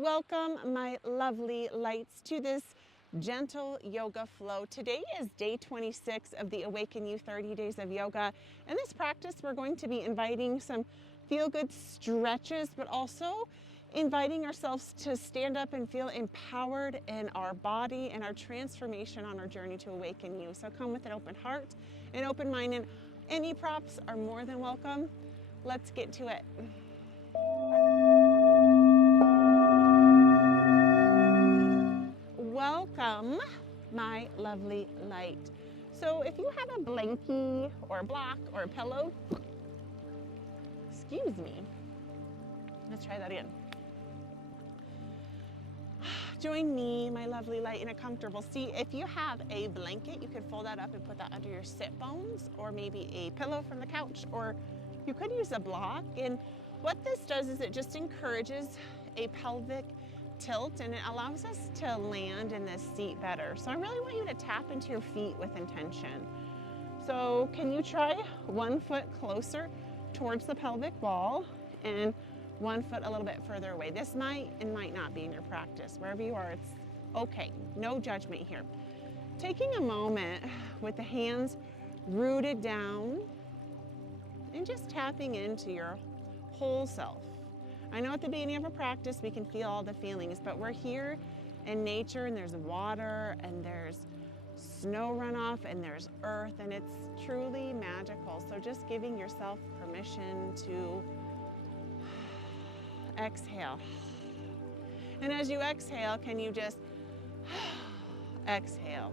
Welcome, my lovely lights, to this gentle yoga flow. Today is day 26 of the Awaken You 30 Days of Yoga. In this practice, we're going to be inviting some feel-good stretches, but also inviting ourselves to stand up and feel empowered in our body and our transformation on our journey to awaken you. So come with an open heart, an open mind, and any props are more than welcome. Let's get to it. Welcome, my lovely light. So if you have a blankie or a block or a pillow, excuse me, let's try that again. Join me, my lovely light, in a comfortable seat. If you have a blanket, you can fold that up and put that under your sit bones, or maybe a pillow from the couch, or you could use a block. And what this does is it just encourages a pelvic tilt, and it allows us to land in this seat better. So I really want you to tap into your feet with intention. So can you try 1 foot closer towards the pelvic wall and 1 foot a little bit further away? This might and might not be in your practice. Wherever you are, it's okay. No judgment here. Taking a moment with the hands rooted down and just tapping into your whole self. I know at the beginning of a practice we can feel all the feelings, but we're here in nature, and there's water and there's snow runoff and there's earth, and it's truly magical. So just giving yourself permission to exhale. And as you exhale, can you just exhale?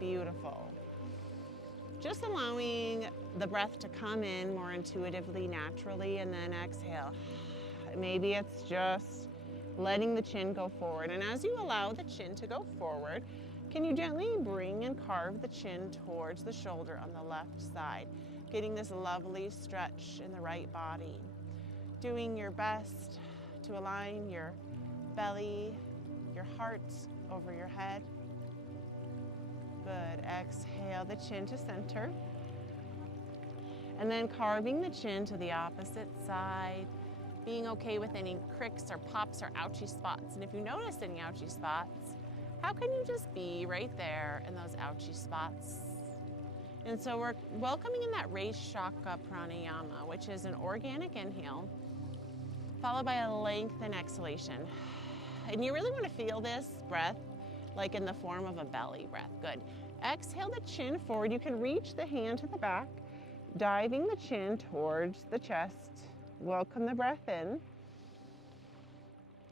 Beautiful. Just allowing the breath to come in more intuitively, naturally, and then exhale. Maybe it's just letting the chin go forward. And as you allow the chin to go forward, can you gently bring and carve the chin towards the shoulder on the left side, getting this lovely stretch in the right body. Doing your best to align your belly, your heart over your head. Good. Exhale the chin to center. And then carving the chin to the opposite side, being okay with any cricks or pops or ouchy spots. And if you notice any ouchy spots, how can you just be right there in those ouchy spots? And so we're welcoming in that raised chakra pranayama, which is an organic inhale, followed by a lengthened exhalation. And you really want to feel this breath like in the form of a belly breath. Good. Exhale the chin forward. You can reach the hand to the back, diving the chin towards the chest. Welcome the breath in.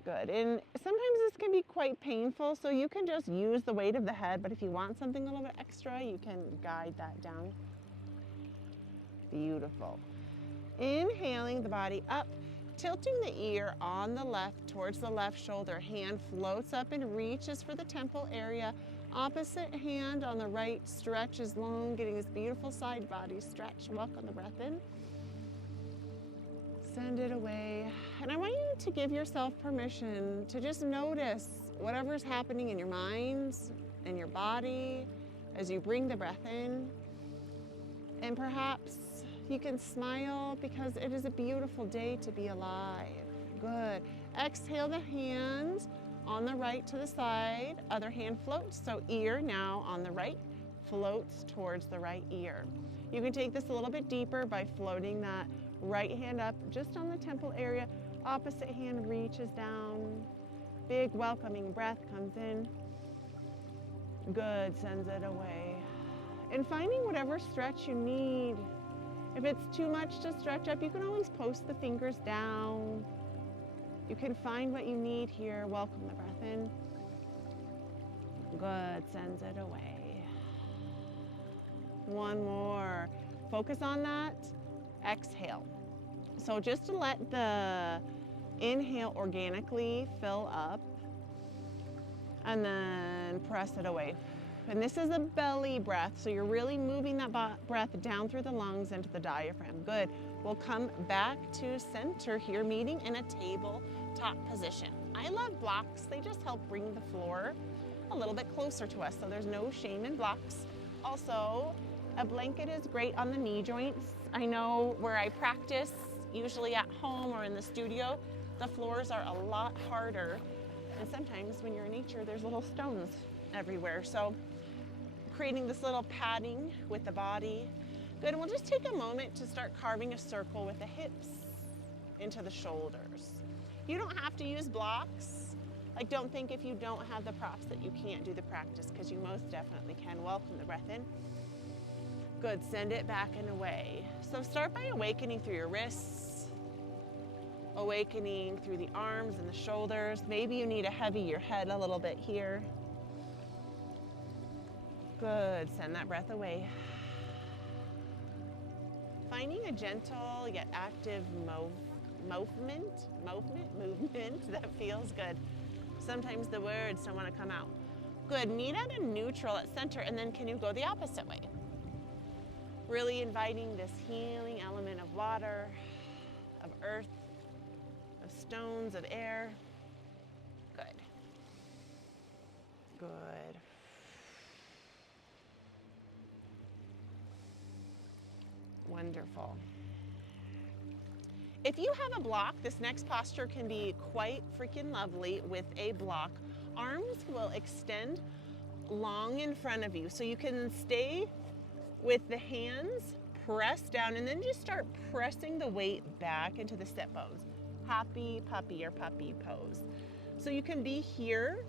Good. And sometimes this can be quite painful, so you can just use the weight of the head, but if you want something a little bit extra, you can guide that down. Beautiful. Inhaling the body up, tilting the ear on the left towards the left shoulder. Hand floats up and reaches for the temple area. Opposite hand on the right stretches long, getting this beautiful side body stretch. Welcome the breath in. Send it away. And I want you to give yourself permission to just notice whatever's happening in your mind and your body as you bring the breath in. And perhaps you can smile because it is a beautiful day to be alive. Good. Exhale the hands on the right to the side. Other hand floats. So ear now on the right floats towards the right ear. You can take this a little bit deeper by floating that right hand up just on the temple area. Opposite hand reaches down. Big welcoming breath comes in. Good, sends it away. And finding whatever stretch you need. If it's too much to stretch up, you can always post the fingers down. You can find what you need here. Welcome the breath in. Good, sends it away. One more. Focus on that. Exhale. So just to let the inhale organically fill up and then press it away. And this is a belly breath, so you're really moving that breath down through the lungs into the diaphragm. Good. We'll come back to center here, meeting in a tabletop position. I love blocks. They just help bring the floor a little bit closer to us, so there's no shame in blocks. Also, a blanket is great on the knee joints. I know where I practice, usually at home or in the studio, the floors are a lot harder And sometimes when you're in nature, there's little stones everywhere. So creating this little padding with the body. Good, and we'll just take a moment to start carving a circle with the hips into the shoulders. You don't have to use blocks. Like, don't think if you don't have the props that you can't do the practice, because you most definitely can. Welcome the breath in. Good, send it back and away. So start by awakening through your wrists, awakening through the arms and the shoulders. Maybe you need to heavy your head a little bit here. Good, send that breath away. Finding a gentle yet active movement that feels good. Sometimes the words don't want to come out. Good, meet at a neutral at center, and then can you go the opposite way? Really inviting this healing element of water, of earth, of stones, of air. Good. Good. Wonderful. If you have a block, this next posture can be quite freaking lovely with a block. Arms will extend long in front of you, so you can stay with the hands pressed down and then just start pressing the weight back into the sit bones. Happy puppy or puppy pose. So you can be here,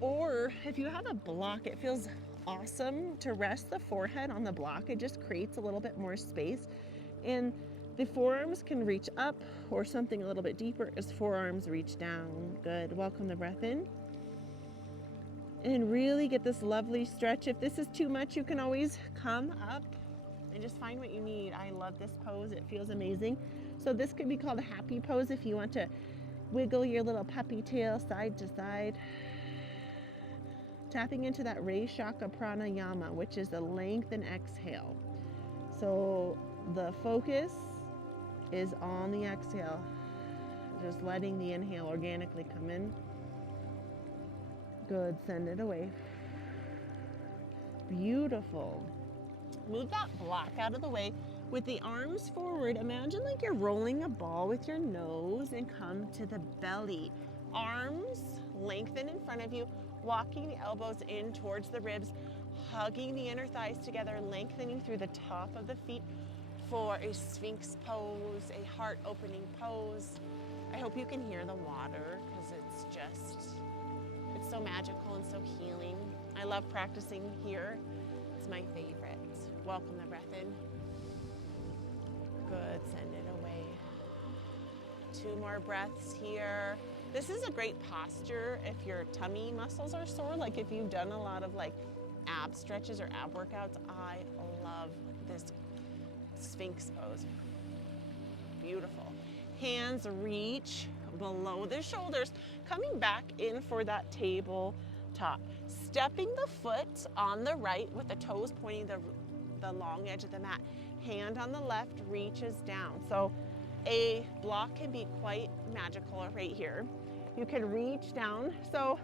or if you have a block, it feels awesome to rest the forehead on the block. It just creates a little bit more space, and the forearms can reach up, or something a little bit deeper as forearms reach down. Good. Welcome the breath in. And really get this lovely stretch. If this is too much, you can always come up and just find what you need. I love this pose. It feels amazing. So this could be called a happy pose if you want to wiggle your little puppy tail side to side. Tapping into that Re Shaka Pranayama, which is a lengthen exhale. So the focus is on the exhale, just letting the inhale organically come in. Good, send it away. Beautiful. Move that block out of the way with the arms forward. Imagine like you're rolling a ball with your nose and come to the belly. Arms lengthen in front of you, walking the elbows in towards the ribs, hugging the inner thighs together, lengthening through the top of the feet for a Sphinx pose, a heart opening pose. I hope you can hear the water, because it's so magical and so healing. I love practicing here. It's my favorite. Welcome the breath in. Good, send it away. 2 more breaths here. This is a great posture if your tummy muscles are sore, like if you've done a lot of like ab stretches or ab workouts. I love this Sphinx pose. Beautiful. Hands reach below the shoulders, coming back in for that tabletop. Stepping the foot on the right with the toes pointing the long edge of the mat. Hand on the left reaches down. So a block can be quite magical right here. You can reach down. So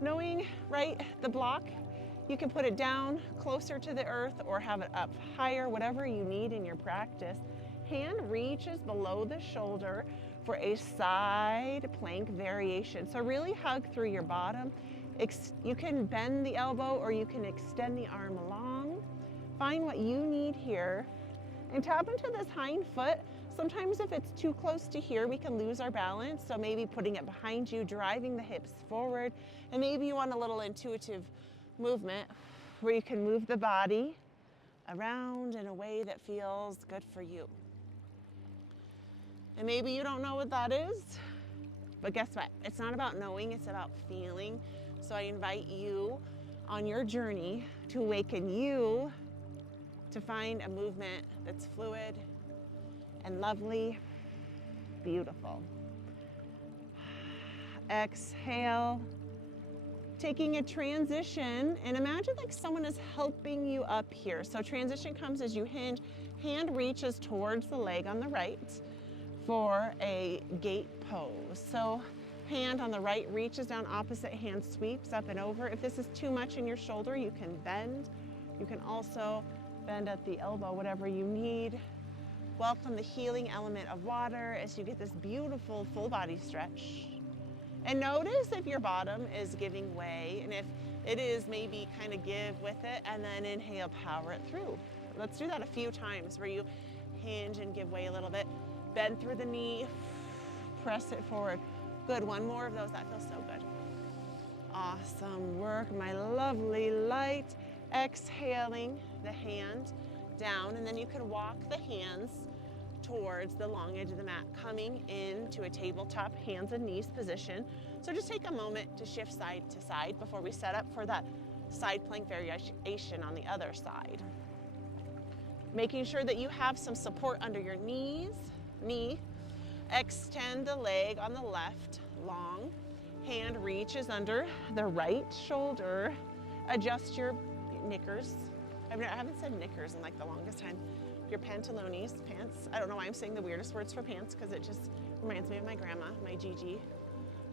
knowing, right, the block, you can put it down closer to the earth or have it up higher, whatever you need in your practice. Hand reaches below the shoulder for a side plank variation. So really hug through your bottom. You can bend the elbow or you can extend the arm along. Find what you need here and tap into this hind foot. Sometimes if it's too close to here, we can lose our balance. So maybe putting it behind you, driving the hips forward, and maybe you want a little intuitive movement where you can move the body around in a way that feels good for you. And maybe you don't know what that is, but guess what? It's not about knowing, it's about feeling. So I invite you on your journey to awaken you to find a movement that's fluid and lovely, beautiful. Exhale. Taking a transition, and imagine like someone is helping you up here. So transition comes as you hinge, hand reaches towards the leg on the right for a gate pose. So hand on the right reaches down, opposite hand sweeps up and over. If this is too much in your shoulder, you can bend. You can also bend at the elbow, whatever you need. Welcome the healing element of water as you get this beautiful full body stretch. And notice if your bottom is giving way, and if it is, maybe kind of give with it, and then inhale, power it through. Let's do that a few times where you hinge and give way a little bit. Bend through the knee, press it forward. Good, one more of those, that feels so good. Awesome work, my lovely light. Exhaling the hand down, and then you can walk the hands towards the long edge of the mat, coming into a tabletop hands and knees position. So just take a moment to shift side to side before we set up for that side plank variation on the other side. Making sure that you have some support under your knee. Extend the leg on the left, long. Hand reaches under the right shoulder. Adjust your knickers. I haven't said knickers in like the longest time. Your pantalones, pants. I don't know why I'm saying the weirdest words for pants, because it just reminds me of my grandma, my Gigi.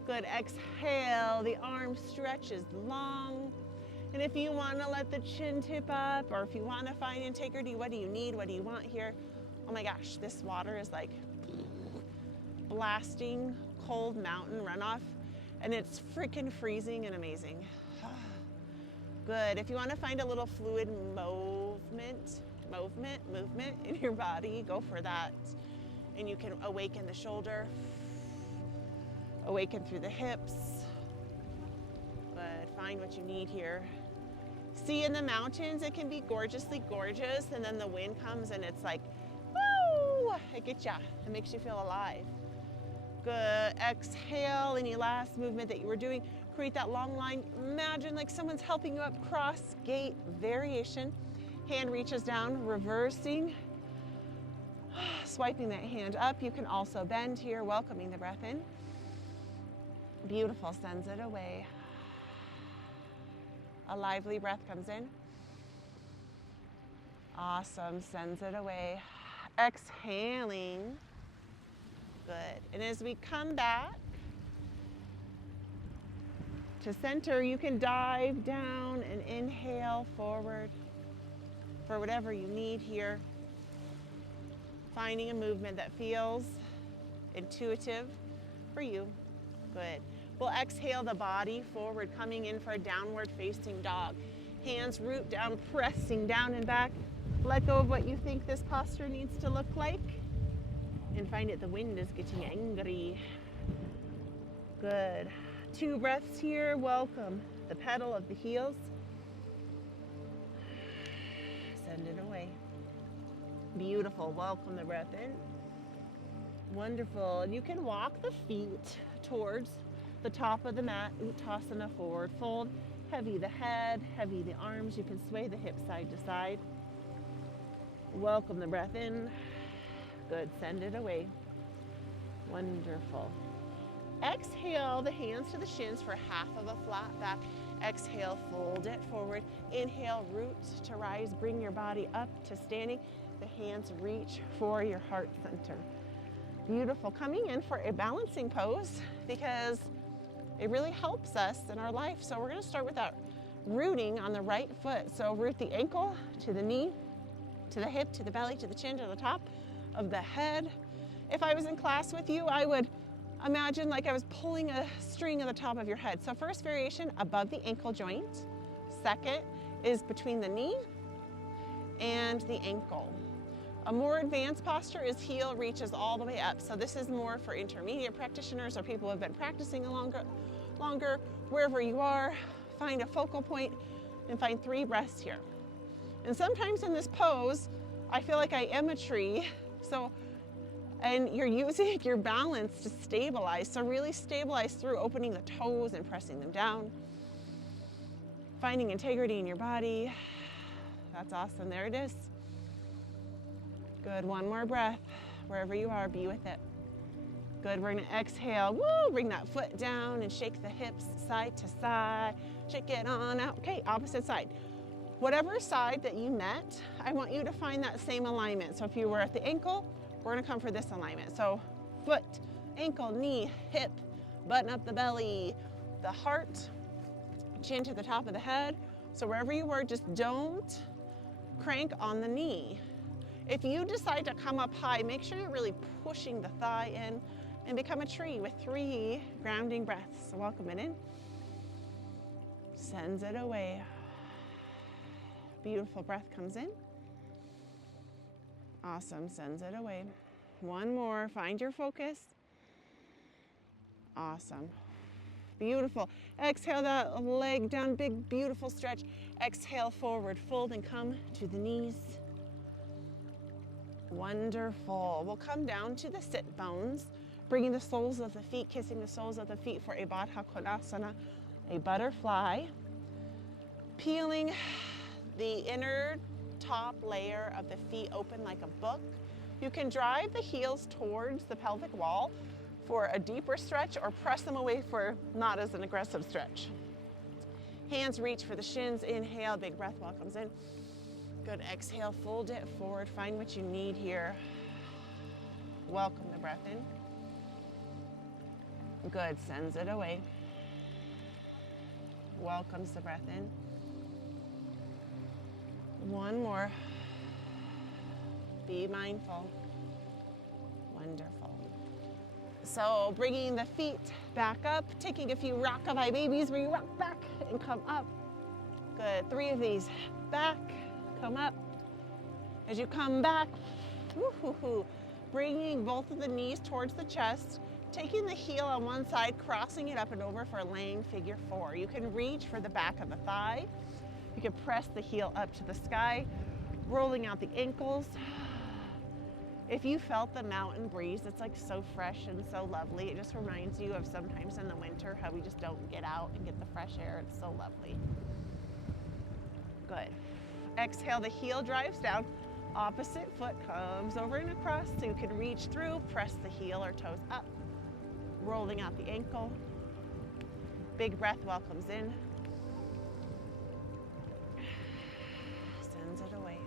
Good, exhale, the arm stretches long. And if you want to let the chin tip up, or if you want to find integrity, what do you need, what do you want here? Oh my gosh, this water is like blasting cold mountain runoff, and it's freaking freezing and amazing. Good, if you want to find a little fluid movement in your body, go for that. And you can awaken the shoulder, awaken through the hips. Good, find what you need here. See, in the mountains, it can be gorgeously gorgeous, and then the wind comes and it's like, woo, it gets ya, it makes you feel alive. Good, exhale, any last movement that you were doing, create that long line. Imagine like someone's helping you up, cross gate variation. Hand reaches down, reversing, swiping that hand up. You can also bend here, welcoming the breath in. Beautiful, sends it away. A lively breath comes in. Awesome, sends it away. Exhaling. Good, and as we come back to center, you can dive down and inhale forward for whatever you need here. Finding a movement that feels intuitive for you. Good. We'll exhale the body forward, coming in for a downward facing dog. Hands root down, pressing down and back. Let go of what you think this posture needs to look like. And find it, the wind is getting angry. Good. 2 breaths here. Welcome the pedal of the heels. Send it away. Beautiful. Welcome the breath in. Wonderful. And you can walk the feet towards the top of the mat. Uttasana, forward fold. Heavy the head, heavy the arms. You can sway the hips side to side. Welcome the breath in. Good. Send it away. Wonderful. Exhale the hands to the shins for half of a flat back. Exhale, fold it forward. Inhale, root to rise. Bring your body up to standing. The hands reach for your heart center. Beautiful. Coming in for a balancing pose because it really helps us in our life. So we're going to start with that rooting on the right foot. So root the ankle to the knee, to the hip, to the belly, to the chin, to the top of the head. If I was in class with you, I would imagine like I was pulling a string at the top of your head. So first variation, above the ankle joint. Second is between the knee and the ankle. A more advanced posture is heel reaches all the way up. So this is more for intermediate practitioners or people who have been practicing a longer. Wherever you are, find a focal point and find 3 breaths here. And sometimes in this pose, I feel like I am a tree. And you're using your balance to stabilize. So really stabilize through opening the toes and pressing them down. Finding integrity in your body. That's awesome. There it is. Good. One more breath. Wherever you are, be with it. Good. We're going to exhale. Woo! Bring that foot down and shake the hips side to side. Shake it on out. Okay, opposite side. Whatever side that you met, I want you to find that same alignment. So if you were at the ankle, we're going to come for this alignment. So foot, ankle, knee, hip, button up the belly, the heart, chin to the top of the head. So wherever you were, just don't crank on the knee. If you decide to come up high, make sure you're really pushing the thigh in and become a tree with 3 grounding breaths. So welcome it in. Sends it away. Beautiful breath comes in. Awesome, sends it away. One more, find your focus. Awesome. Beautiful. Exhale that leg down, big, beautiful stretch. Exhale, forward fold and come to the knees. Wonderful. We'll come down to the sit bones, bringing the soles of the feet, kissing the soles of the feet for a Baddha Konasana, a butterfly. Peeling the inner top layer of the feet open like a book. You can drive the heels towards the pelvic wall for a deeper stretch or press them away for not as an aggressive stretch. Hands reach for the shins. Inhale, big breath welcomes in. Good, exhale, fold it forward. Find what you need here. Welcome the breath in. Good, sends it away. Welcomes the breath in. One more. Be mindful. Wonderful. So bringing the feet back up, taking a few rockabye babies where you rock back and come up. Good, 3 of these. Back, come up. As you come back, bringing both of the knees towards the chest, taking the heel on one side, crossing it up and over for a laying figure 4. You can reach for the back of the thigh. You can press the heel up to the sky, rolling out the ankles. If you felt the mountain breeze, it's like so fresh and so lovely. It just reminds you of sometimes in the winter how we just don't get out and get the fresh air. It's so lovely. Good. Exhale, the heel drives down. Opposite foot comes over and across so you can reach through, press the heel or toes up, rolling out the ankle. Big breath welcomes in. Sends it away.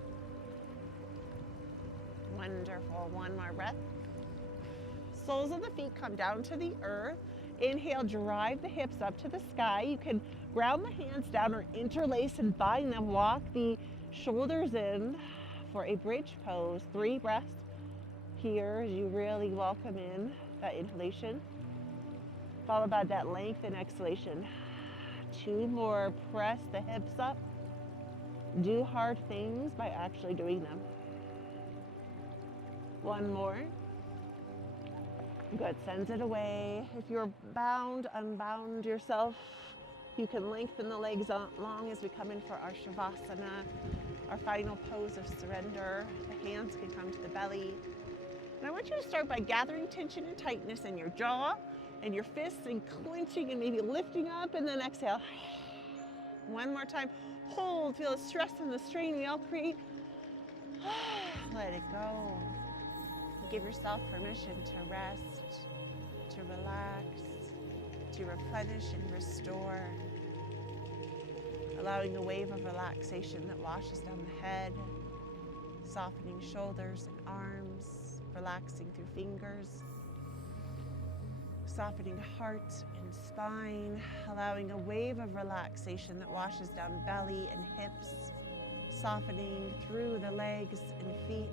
Wonderful. One more breath. Soles of the feet come down to the earth. Inhale, drive the hips up to the sky. You can ground the hands down or interlace and bind them. Walk the shoulders in for a bridge pose. 3 breaths here as you really welcome in that inhalation, followed by that length and exhalation. 2 more. Press the hips up. Do hard things by actually doing them. 1 more. Good, sends it away. If you're bound, unbound yourself. You can lengthen the legs long as we come in for our Shavasana, our final pose of surrender. The hands can come to the belly. And I want you to start by gathering tension and tightness in your jaw and your fists and clenching and maybe lifting up, and then exhale. 1 more time. Hold, feel the stress and the strain we all create. Let it go. Give yourself permission to rest, to relax, to replenish and restore. Allowing a wave of relaxation that washes down the head, softening shoulders and arms, relaxing through fingers, softening heart and spine, allowing a wave of relaxation that washes down belly and hips, softening through the legs and feet,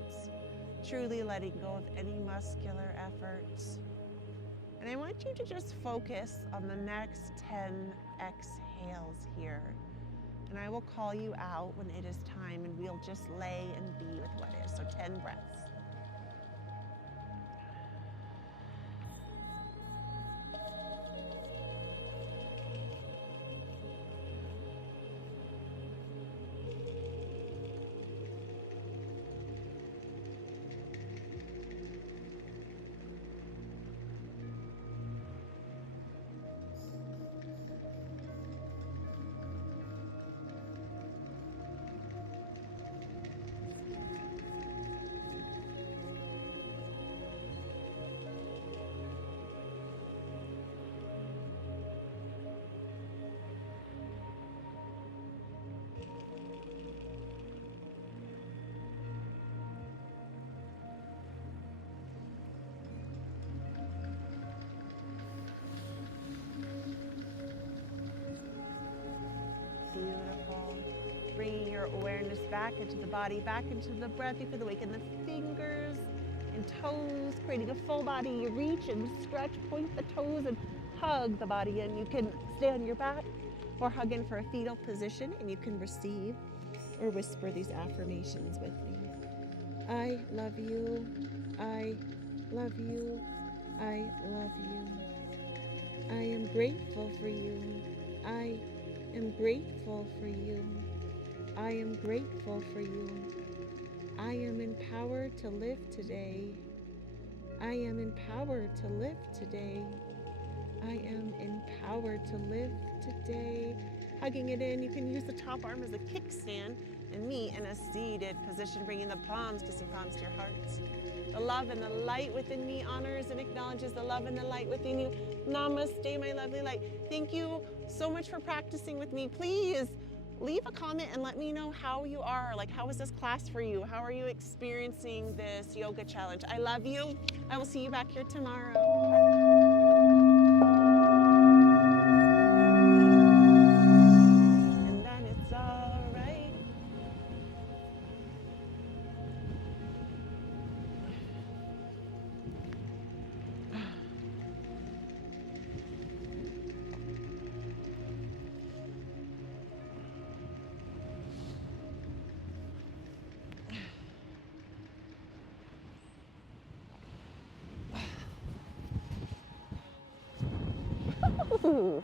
truly letting go of any muscular efforts. And I want you to just focus on the next 10 exhales here. And I will call you out when it is time, and we'll just lay and be with what is. So 10 breaths. Beautiful. Bringing your awareness back into the body, back into the breath. You can awaken the fingers and toes, creating a full body. You reach and stretch, point the toes and hug the body in. You can stay on your back or hug in for a fetal position, and you can receive or whisper these affirmations with me. I love you. I love you. I love you. I am grateful for you. I am grateful for you. I am grateful for you. I am empowered to live today. I am empowered to live today. I am empowered to live today. Hugging it in, you can use the top arm as a kickstand and me in a seated position, bringing the palms, kissing palms to your hearts. The love and the light within me honors and acknowledges the love and the light within you. Namaste, my lovely light. Thank you so much for practicing with me. Please leave a comment and let me know how you are. Like, how was this class for you? How are you experiencing this yoga challenge? I love you. I will see you back here tomorrow. And then it's all right. Ooh.